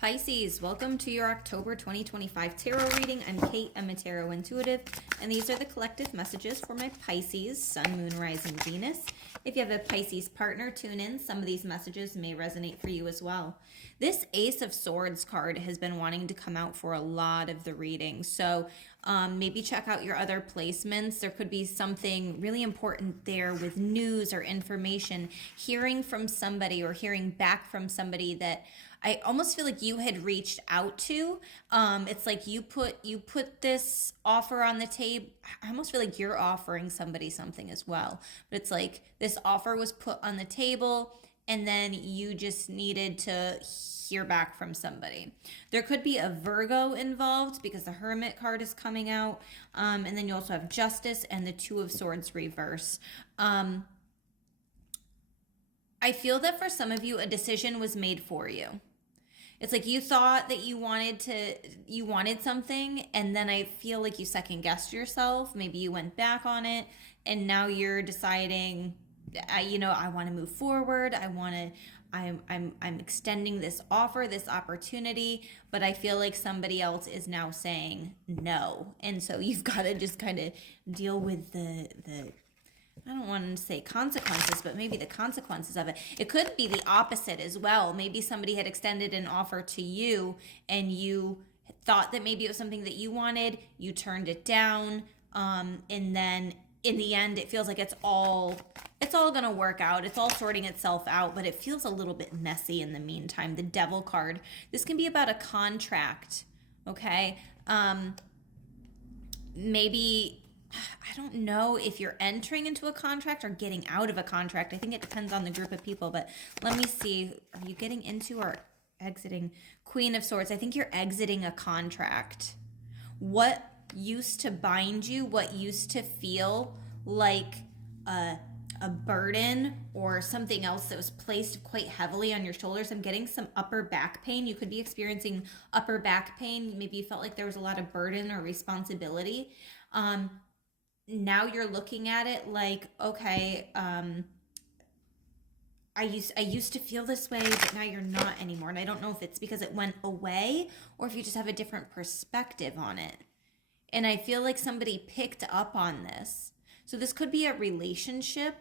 Pisces, welcome to your October 2025 tarot reading. I'm Kate, I'm a tarot intuitive, and these are the collective messages for my Pisces, Sun, Moon, Rising, Venus. If you have a Pisces partner, tune in. Some of these messages may resonate for you as well. This Ace of Swords card has been wanting to come out for a lot of the reading, so maybe check out your other placements. There could be something really important there with news or information, hearing from somebody or hearing back from somebody that I almost feel like you had reached out to. It's like you put this offer on the table. I almost feel like you're offering somebody something as well. But it's like this offer was put on the table and then you just needed to hear back from somebody. There could be a Virgo involved because the Hermit card is coming out. And then you also have Justice and the Two of Swords reverse. I feel that for some of you, a decision was made for you. It's like you thought that you wanted something, and then I feel like you second guessed yourself. Maybe you went back on it, and now you're deciding, I want to move forward. I'm extending this offer, this opportunity, but I feel like somebody else is now saying no, and so you've got to just kind of deal with the I don't want to say consequences, but maybe the consequences of it. It could be the opposite as well. Maybe somebody had extended an offer to you and you thought that maybe it was something that you wanted. You turned it down. And then in the end, it feels like it's all going to work out. It's all sorting itself out, but it feels a little bit messy in the meantime. The Devil card. This can be about a contract. Okay. Maybe, I don't know if you're entering into a contract or getting out of a contract. I think it depends on the group of people, but let me see. Are you getting into or exiting? Queen of Swords. I think you're exiting a contract. What used to bind you, what used to feel like a burden or something else that was placed quite heavily on your shoulders. I'm getting some upper back pain. You could be experiencing upper back pain. Maybe you felt like there was a lot of burden or responsibility. Now you're looking at it like, okay, I used to feel this way, but now you're not anymore. And I don't know if it's because it went away or if you just have a different perspective on it. And I feel like somebody picked up on this. So this could be a relationship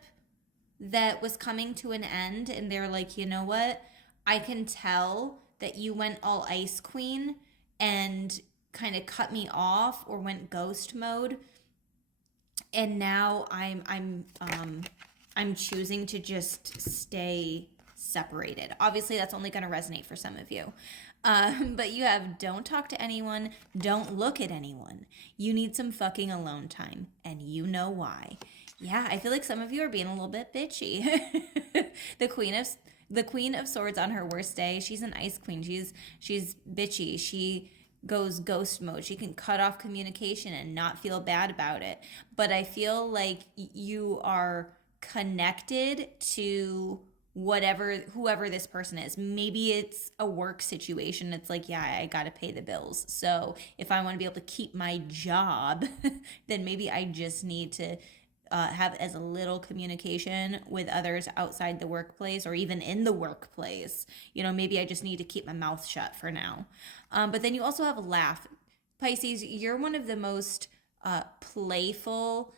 that was coming to an end and they're like, you know what? I can tell that you went all Ice Queen and kind of cut me off or went ghost mode. And now I'm choosing to just stay separated. Obviously, that's only going to resonate for some of you. But you have don't talk to anyone, don't look at anyone. You need some fucking alone time, and you know why. Yeah, I feel like some of you are being a little bit bitchy. The Queen of Swords on her worst day, she's an Ice Queen. She's bitchy. She goes ghost mode. She can cut off communication and not feel bad about it. But I feel like you are connected to whoever this person is. Maybe it's a work situation. It's like, yeah, I got to pay the bills. So if I want to be able to keep my job, then maybe I just need to have as little communication with others outside the workplace or even in the workplace. Maybe I just need to keep my mouth shut for now. But then you also have a laugh. Pisces, you're one of the most playful,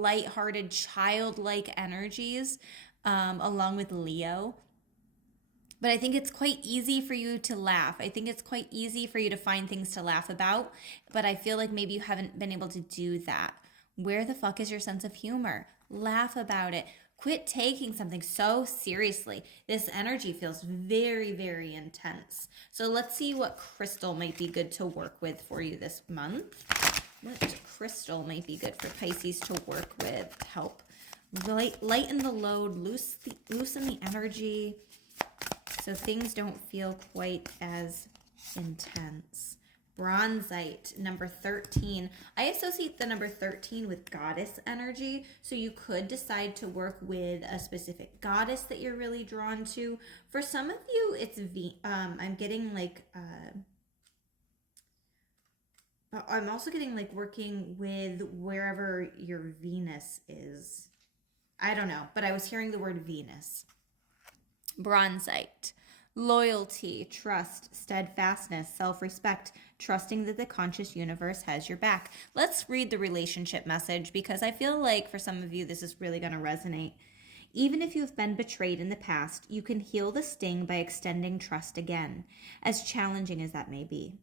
lighthearted, childlike energies, along with Leo. But I think it's quite easy for you to laugh. I think it's quite easy for you to find things to laugh about. But I feel like maybe you haven't been able to do that. Where the fuck is your sense of humor? Laugh about it. Quit taking something so seriously. This energy feels very, very intense. So let's see what crystal might be good to work with for you this month. What crystal might be good for Pisces to work with to help lighten the load, loosen the energy, so things don't feel quite as intense. Bronzite, number 13. I associate the number 13 with goddess energy, so you could decide to work with a specific goddess that you're really drawn to. For some of you, it's I'm getting like I'm also getting like working with wherever your Venus is. I don't know, but I was hearing the word Venus. Bronzite. Loyalty, trust, steadfastness, self-respect, trusting that the conscious universe has your back. Let's read the relationship message because I feel like for some of you this is really going to resonate. Even if you have been betrayed in the past, you can heal the sting by extending trust again, as challenging as that may be.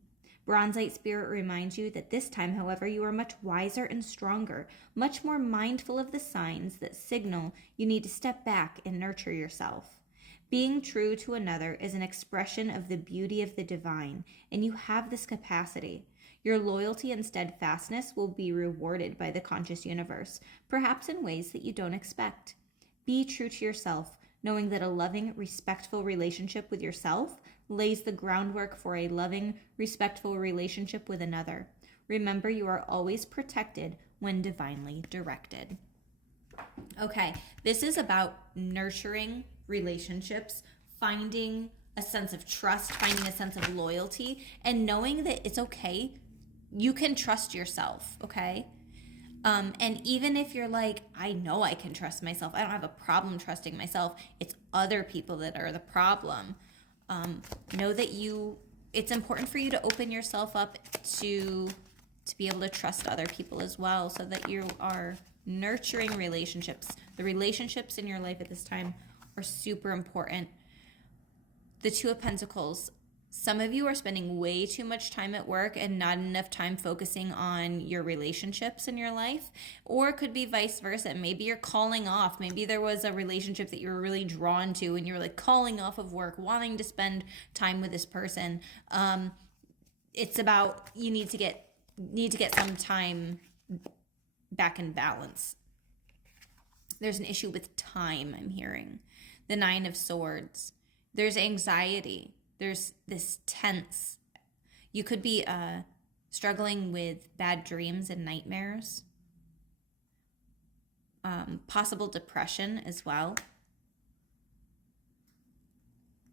Bronzite spirit reminds you that this time, however, you are much wiser and stronger, much more mindful of the signs that signal you need to step back and nurture yourself. Being true to another is an expression of the beauty of the divine, and you have this capacity. Your loyalty and steadfastness will be rewarded by the conscious universe, perhaps in ways that you don't expect. Be true to yourself, knowing that a loving, respectful relationship with yourself lays the groundwork for a loving, respectful relationship with another. Remember, you are always protected when divinely directed. Okay, this is about nurturing relationships, finding a sense of trust, finding a sense of loyalty, and knowing that it's okay. You can trust yourself, okay? And even if you're like, I know I can trust myself, I don't have a problem trusting myself, it's other people that are the problem. Know that it's important for you to open yourself up to be able to trust other people as well, so that you are nurturing relationships. The relationships in your life at this time are super important. The Two of Pentacles. Some of you are spending way too much time at work and not enough time focusing on your relationships in your life. Or it could be vice versa. Maybe you're calling off. Maybe there was a relationship that you were really drawn to and you're like calling off of work, wanting to spend time with this person. It's about you need to get some time back in balance. There's an issue with time, I'm hearing. The Nine of Swords. There's anxiety. There's this tense. You could be struggling with bad dreams and nightmares. Possible depression as well.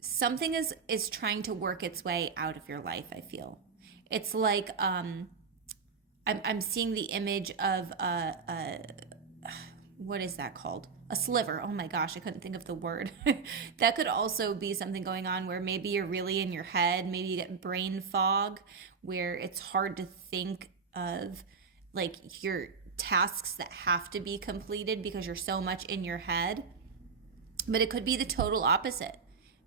Something is trying to work its way out of your life, I feel. It's like I'm seeing the image of what is that called? A sliver. Oh my gosh, I couldn't think of the word. That could also be something going on where maybe you're really in your head. Maybe you get brain fog where it's hard to think of like your tasks that have to be completed because you're so much in your head. But it could be the total opposite.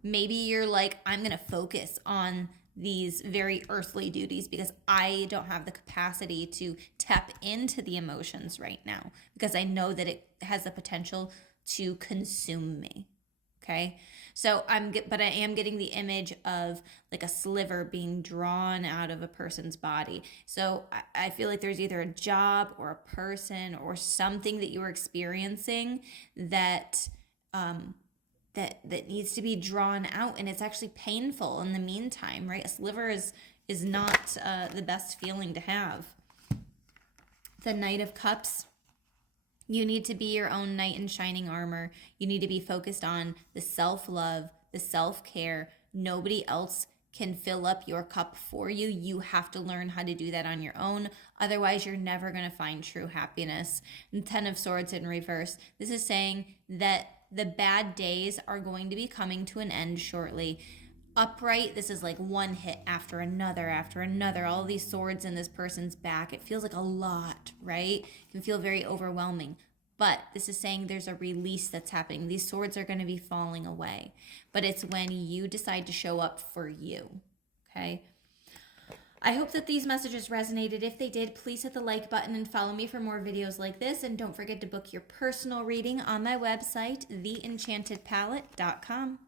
Maybe you're like, I'm going to focus on these very earthly duties because I don't have the capacity to tap into the emotions right now because I know that it has the potential to consume me. Okay. So I am getting the image of like a sliver being drawn out of a person's body. So I feel like there's either a job or a person or something that you are experiencing that needs to be drawn out, and it's actually painful in the meantime, right? A sliver is not the best feeling to have. The Knight of Cups. You need to be your own knight in shining armor. You need to be focused on the self-love, the self-care. Nobody else can fill up your cup for you. You have to learn how to do that on your own. Otherwise, you're never going to find true happiness. And Ten of Swords in reverse. This is saying that the bad days are going to be coming to an end shortly. Upright, this is like one hit after another, all these swords in this person's back. It feels like a lot, right? It can feel very overwhelming. But this is saying there's a release that's happening. These swords are going to be falling away. But it's when you decide to show up for you, okay? I hope that these messages resonated. If they did, please hit the like button and follow me for more videos like this. And don't forget to book your personal reading on my website, theenchantedpalette.com.